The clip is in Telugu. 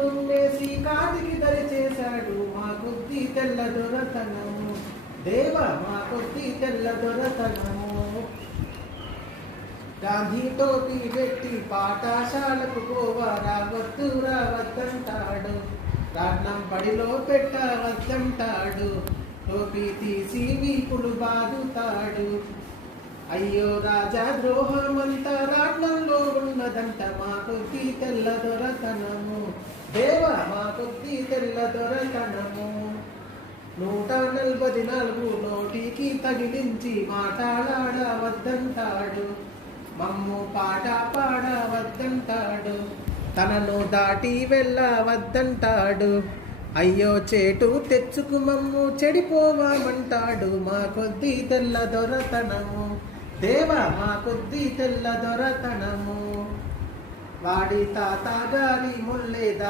దున్నేసి కాదికి దరి చేశాడు మా కొద్ది తెల్ల దొరతనము దేవ మా కొద్ది తెల్ల దొరతనము. గాంధీ టోపీ పెట్టి పాఠశాలకు పోవా రావద్దు రావద్దంటాడు, రాట్నం పడిలో పెట్టవద్దంటాడు, టోపీ తీసి వీపులు బాదుతాడు. అయ్యో రాజా ద్రోహమంతా రాట్నంలో ఉన్నదంట మా కొద్ది తెల్ల దొరతనము దేవ మా కొద్ది తెల్ల దొరతనము. 144 నోటికి తగిలించి మాట్లాడవద్దంటాడు, మమ్ము పాట పాడవద్దంటాడు, తనను దాటి వెళ్ళవద్దంటాడు. అయ్యో చేటు తెచ్చుకు మమ్ము చెడిపోవామంటాడు మా కొద్ది తెల్ల దొరతనము దేవ మా కొద్ది తెల్ల దొరతనము. వాడి తాత గారి ముల్లేదా